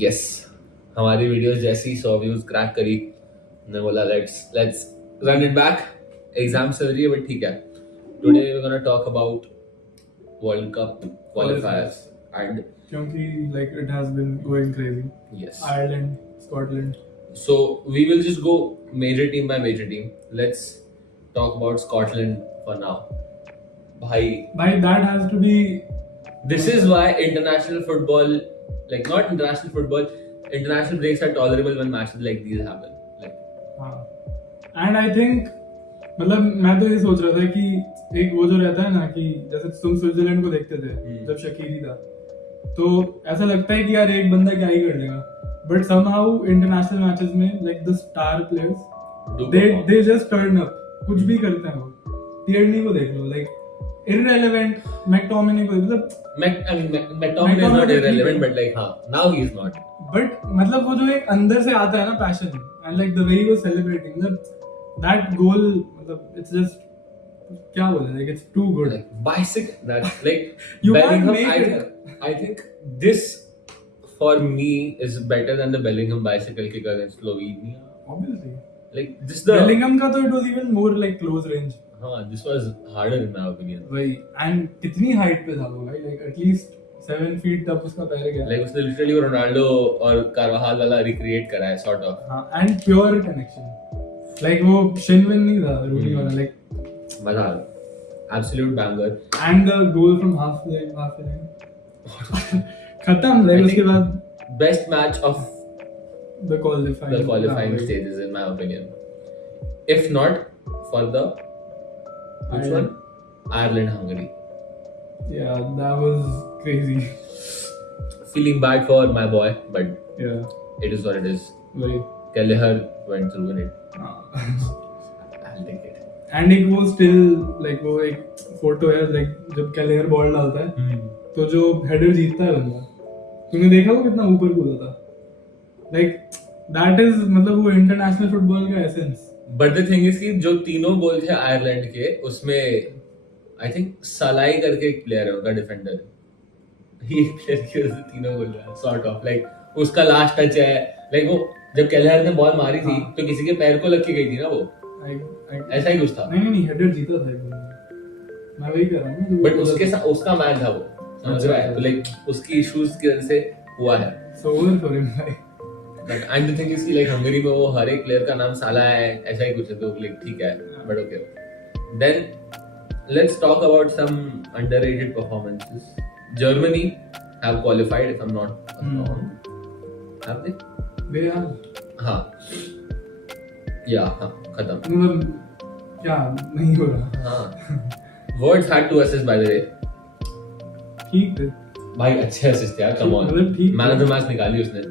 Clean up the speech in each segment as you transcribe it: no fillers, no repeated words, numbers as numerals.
Yes, हमारी videos जैसी 100 views crack करी, ने बोला let's run it back. Exam चल रही है बट ठीक है. Today we gonna talk about world cup qualifiers and क्योंकि like it has been going crazy. yes. Ireland, Scotland. So we will just go major team by major team. Let's talk about Scotland for now. Bhai, That has to be. this is why international football, like not international football, international breaks are tolerable when matches like these happen. Like हाँ. And I think मतलब मैं तो ये सोच रहा था कि एक वो जो रहता है ना कि जैसे तुम स्विट्जरलैंड को देखते थे जब शकीरी था, तो ऐसा लगता है कि यार एक बंदा क्या ही कर लेगा, बट somehow इंटरनेशनल मैचेस में like the star players they just turn up, कुछ भी करते हैं वो. टियर्नी को देख लो, like irrelevant. मैकटोमिनी को मतलब McTominay is not irrelevant, but like now he is not. But मतलब वो जो एक अंदर से आता है ना passion, and like the way he was celebrating मतलब दैट गोल, मतलब इट्स जस्ट क्या बोले, like it's too good. Like bicycle, that like You can't Bellingham. make I think this for me is better than the Bellingham bicycle kick against Slovenia. Obviously Like this the Bellingham का तो it was even more like close range. this was harder in my opinion. वही, and कितनी height पे था वो भाई, like at least 7 feet तक उसका पैर गया. Like उसने literally रोनाल्डो और कारवाहाल वाला रिक्रिएट करा है sort of. हां, एंड प्योर कनेक्शन, लाइक वो शिनविन नहीं था रूनी वाला, लाइक मजा आ गया. Absolute banger. And the goal from half line खत्म. लाइक उसके बाद Best match of the qualifying stages in my opinion. If not for the which Ireland. one? Ireland Hungary. Yeah, that was crazy. Feeling bad for my boy, but Yeah, it is what it is. very. Kelleher went through in it. I'll take it. And एक वो still like वो एक photo है, like जब कैलेयर ball डालता है तो जो हेडर जीतता है बंदा, तुमने देखा वो कितना ऊपर कूदा था. Like that is मतलब वो इंटरनेशनल फुटबॉल का essence. But the thing is कि जो तीनों गोल थे आयरलैंड के, उसमें I think सलाई करके एक प्लेयर है, उनका डिफेंडर. ही एक प्लेयर के उसने तीनों गोल है, sort of like उसका लास्ट टच है, like वो जब केलहर ने बॉल मारी थी तो किसी के पैर को लग के गई थी ना वो. ऐसा ही कुछ था. नहीं हेडर जीता था एक बंदा. मैं वही कह रहा हूँ. बट उसका मैच था वो, समझ रहा है, तो लाइक उसकी इश्यूज की वजह से हुआ है. So over for him भाई. एंड द थिंग इज कि लाइक हंगरी में वो हर एक प्लेयर का नाम साला है, ऐसा ही कुछ है, तो लाइक ठीक है, but okay. Then let's talk about some underrated performances. Germany have qualified if I am not wrong. Have they are हां खत्म. मतलब क्या नहीं हो रहा. हां, words had to assist by the way. ठीक है भाई, अच्छे असिस्ट यार, कम ऑन. मतलब ठीक. मैन ऑफ द मैच निकाली उसने.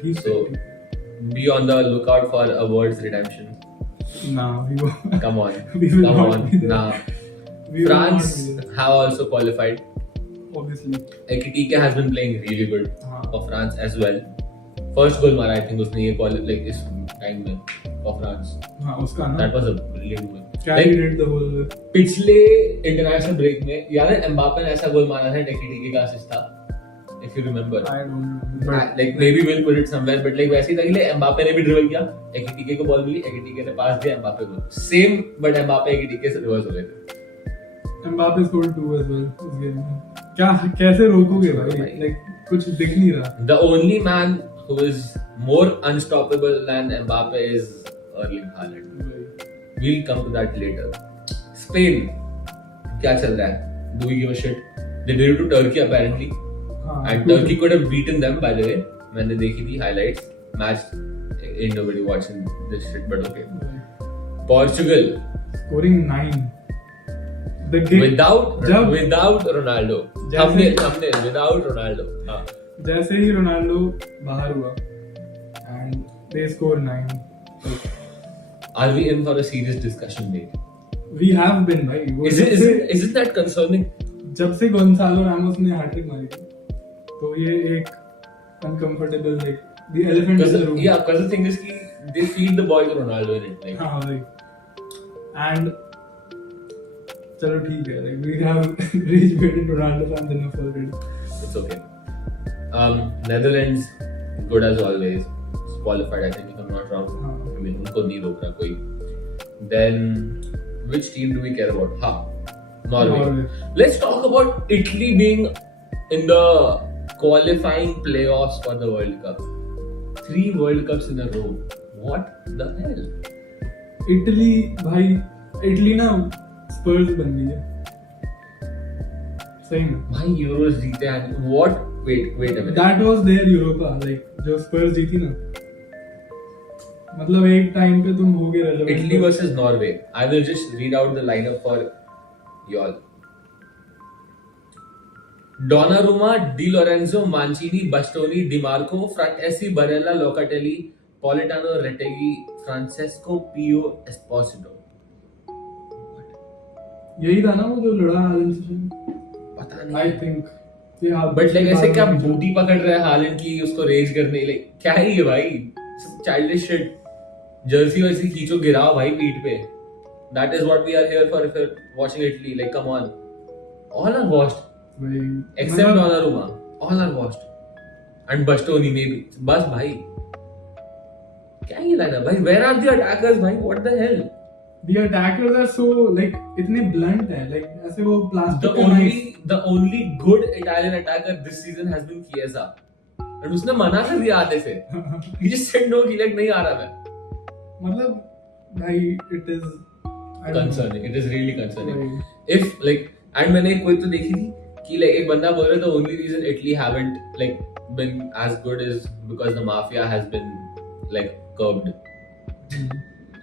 ठीक. So be on the lookout for a word's redemption. Nah, we won't. Come on. We will Come not on. be there. Nah. We will France not be there. have also qualified. Obviously. Ekitike has been playing really good हाँ. for France as well. First goal मारा I think उसने ये like इस time में for France. हाँ, उसका ना. That was a brilliant goal. Carried the whole way. पिछले इंटरनेशनल ब्रेक में याद है एम्बापे ने ऐसा गोल मारा था, Ekitike का असिस्ट था, if you remember. I don't know. Like maybe we'll put it somewhere, but like वैसे ही था कि एम्बापे ने भी ड्रिबल किया, एकिटिके को बॉल मिली, एकिटिके ने पास दिया एम्बापे को, सेम, बट एम्बापे एकिटिके से रिवर्स हो गए थे. Mbappe scored 2 as well उस गेम में. क्या कैसे रोकोगे भाई? Like कुछ दिख नहीं रहा. The only man who is more unstoppable than Mbappe is Erling Haaland. We'll come to that later. Spain, क्या चल रहा है? Do we give a shit? They did it to Turkey apparently. And Turkey could have beaten them, by the way. मैंने देखी थी highlights. Match ain't nobody watching this shit, but okay. Portugal Scoring 9. The game without Ronaldo. Thumbnail without Ronaldo. हाँ. जैसे ही Ronaldo बाहर हुआ and they scored 9. Are we in for a serious discussion, mate? We have been भाई. Isn't that concerning? जब से Goncalo Ramos ने hat trick मारी थी, तो ये एक uncomfortable, like the elephant in the room. Yeah, because the thing is कि they feed the ball to Ronaldo in it. Like. हाँ भाई. And चलो ठीक है, like we have rage baited Ronaldo fans enough already. It's okay. Netherlands good as always. Qualified, I think, if I'm not wrong. हाँ. I mean, उनको नहीं रोक रहा कोई. Then, which team do we care about? Norway. Let's talk about Italy being in the qualifying playoffs for the World Cup. 3 World Cups in a row. What the hell? Italy भाई, Italy ना स्पर्स बन गई है सही में भाई Euros जीते हैं. What? Wait a minute. That was their Europa, like जो स्पर्स जीती ना, मतलब एक टाइम पे तुम हो गए relevant. Italy versus Norway. I will just read out the lineup for y'all. Donnarumma, Di Lorenzo, Mancini, Bastoni, Di Marco, Frattesi, Barella, Locatelli, Politano, Retegui, Francesco, Pio, Esposito. यही था ना वो जो लड़ा हालैंड से, पता नहीं. I think. बट लाइक ऐसे क्या बूटी पकड़ रहा है हालैंड की उसको रेज करने, लाइक क्या है ये भाई? Childish shit. जर्सी वर्सी खींचो, गिराओ भाई पीठ पे. That is what we are here for if you're watching Italy. Like come on. All are washed. Except Donnarumma. All are washed. And Bastoni maybe. बस भाई. क्या ये लाइनअप भाई? Where are the attackers भाई? What the hell? The attackers are so like इतने blunt है, like ऐसे वो plastic का knife. The only good Italian attacker this season has been Chiesa. And उसने मना कर दिया आधे से. He just said no, कि like नहीं आ रहा मैं. मतलब भाई it is concerning. It is really concerning. Right. If like, and मैंने कोई तो देखी थी कि like एक बंदा बोल रहा था the only reason Italy haven't like been as good is because the mafia has been like curbed.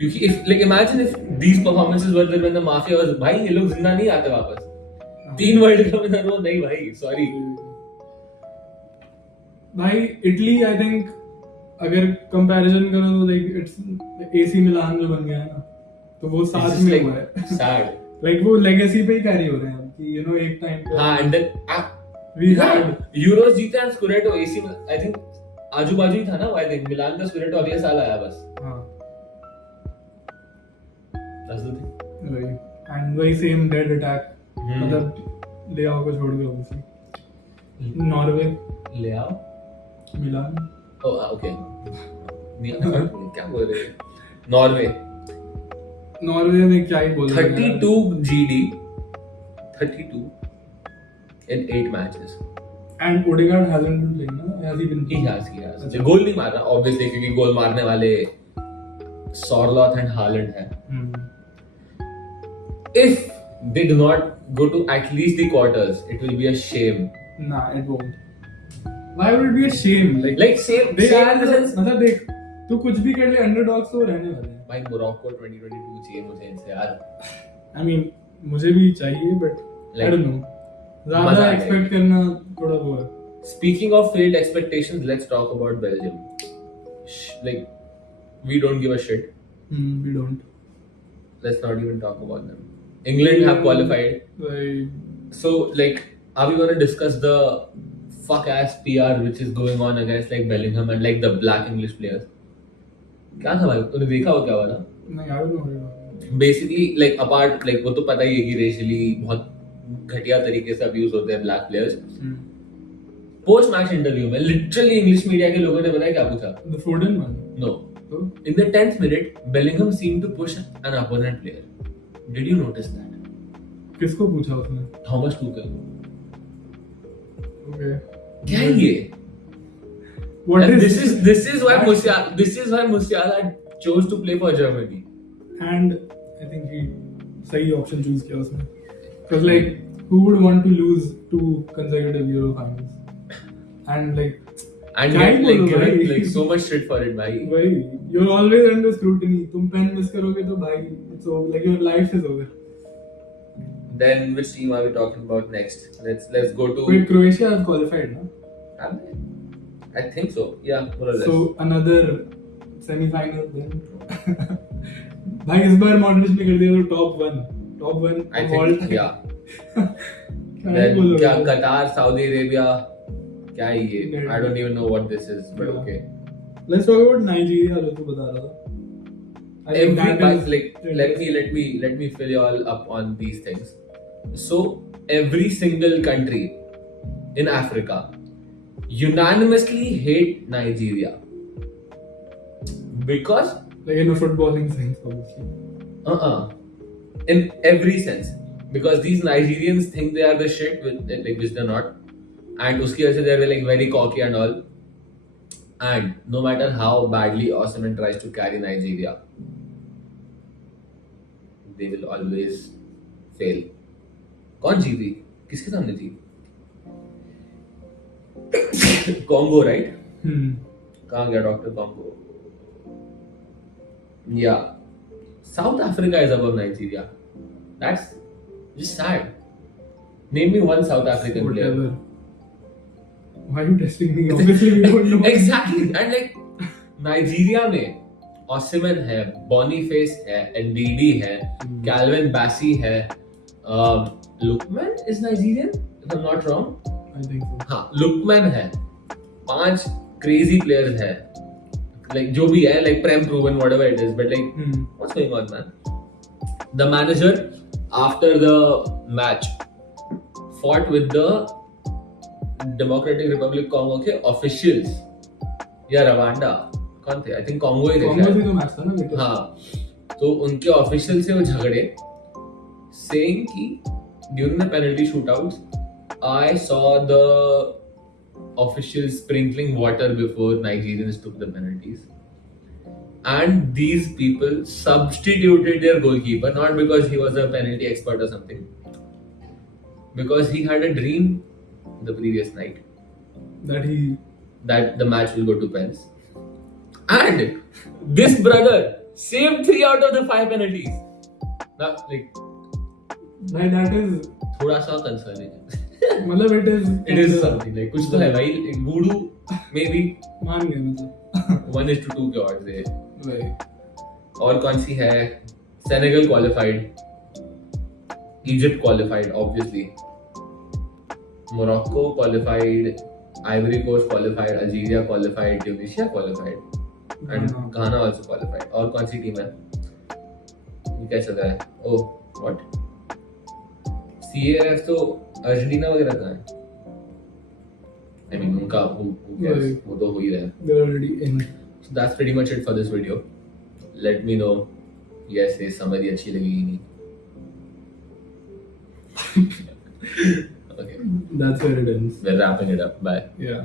क्योंकि if like imagine if these performances were there when the mafia was, भाई ये लोग जिंदा नहीं आते वापस. 3 वर्ल्ड कप इन रो नहीं भाई, सॉरी. भाई इटली आई थिंक अगर कंपैरिजन करो तो लाइक इट्स एसी मिलान जो बन गया है ना, तो वो साथ में हुआ है. Sad. लाइक वो लेगेसी पे ही कैरी हो रहे हैं कि यू नो एक टाइम पे. हाँ, and then we had Euros जीते हैं, स्कुडेटो एसी में आई थिंक आजू बाजू ही था ना. आई थिंक मिलान का स्कुडेटो अगले साल आया बस. हां That's the thing. Right. And वही सेम डेड अटैक, मतलब ले आओ को छोड़ के ऑब्वियसली. नॉर्वे ले आओ. मिलान. Oh, okay. क्या बोल रहे हैं? नॉर्वे में क्या ही बोल रहे हैं. 32 GD. 32 in 8 matches. And Odegaard hasn't been playing, no? Has he been He playing? has. गोल नहीं मार रहा obviously क्योंकि गोल मारने वाले Sorloth and Haaland हैं. If they do not go to at least the quarters, it will be a shame. Nah, it won't. Why would it be a shame? Like same. they same are in the sense. मतलब देख, तू कुछ भी कर ले, underdogs तो रहने वाले हैं. भाई मोरक्को 2022 चाहिए मुझे इनसे यार. I mean, मुझे भी चाहिए, but I Like, don't know. मजा ज़्यादा आएगा. एक्सपेक्ट करना थोड़ा वो है. Speaking of failed expectations, let's talk about Belgium. Like, we don't give a shit. We don't. Let's not even talk about them. England have qualified. Like, So, like, are we going to discuss the fuck ass PR which is going on against like Bellingham and like the black English players? क्या था भाई? तूने देखा वो क्या हुआ था? नहीं, I don't know. Basically, like apart like वो तो पता ही है कि racially बहुत घटिया तरीके से abuse होते हैं black players. Post match interview में literally English media के लोगों ने बताया क्या पूछा? The Foden one. No. So, In the 10th minute, Bellingham seemed to push an opponent player. Did you notice that? किसको पूछा उसने? Thomas Tuchel. Okay. क्या है ये? What And is this is why Musiala chose to play for Germany. And I think he सही option choose किया उसने. Because like who would want to lose 2 consecutive Euro finals? And like And क्या yet, ही like बोलो given भाई? like so much shit for it, भाई. भाई, you're always under scrutiny. तुम pen miss करोगे तो भाई, so like your life is over. Then which team are we talking about next? Let's go to. Wait, Croatia has qualified, no? Have they? I think so. Yeah, more or less. So another semi-final then. भाई इस बार Modric ने कर दिया तो top 1 I of all think time. yeah. क्या ही Then बोलोगे क्या भाई? Qatar, Saudi Arabia. क्या है ये? Yeah. I don't even know what this is, but Yeah. okay. Let's talk about Nigeria जो तू बता रहा था. I think Every that is like let me fill you all up on these things. So every single country in Africa unanimously hate Nigeria because Like in a footballing sense, obviously. in every sense, because these Nigerians think they are the shit, which they're not, and uski wajah se they're like very cocky and all. And no matter how badly Osimhen tries to carry Nigeria, they will always fail. कौन जीती? किसके सामने जीती? Congo, right? कहाँ गया doctor Congo? Yeah. South Africa is above Nigeria. That's just sad. Name me one South African player. Whatever. Why are you testing me? Obviously, we don't know. Exactly. And like Nigeria में Osimhen है, Boniface है, NDD है, Calvin Bassey है, Lookman is Nigerian, if I'm not wrong. I think so. हाँ, Lookman है, 5 crazy players है, like जो भी है, like Prem proven whatever it is, but like what's going on, man? The manager after the match fought with the Democratic Republic Congo के officials या Rwanda कौन थे? I think Congo ही थे Congo शायद। से तो मैच था ना बेटे। हाँ, तो उनके ऑफिशियल से वो झगड़े, saying कि during the penalty shootouts, I saw the officials sprinkling water before Nigerians took the penalties, and these people substituted their goalkeeper not because he was a penalty expert or something, because he had a dream the previous night that the match will go to pens. And this brother saved 3 out of the 5 penalties. Now, like, that is थोड़ा सा concerning. मतलब It is something like कुछ तो है भाई, like voodoo maybe मान गए मतलब 1:2 के odds है. भाई और कौन सी है? Senegal qualified, Egypt qualified obviously, Morocco qualified, Ivory Coast qualified, Algeria qualified, Tunisia qualified, and Ghana also qualified. और कौन सी टीम है? ये क्या चल रहा है? Oh, what? CAF तो अर्जेंटीना वगैरह कहाँ है? I mean उनका वो तो हो ही रहा है. they're already in. So that's pretty much it for this video. Let me know. Yes, ये समझ अच्छी लगी कि नहीं. Okay. That's where it ends. We're wrapping it up. Bye. Yeah.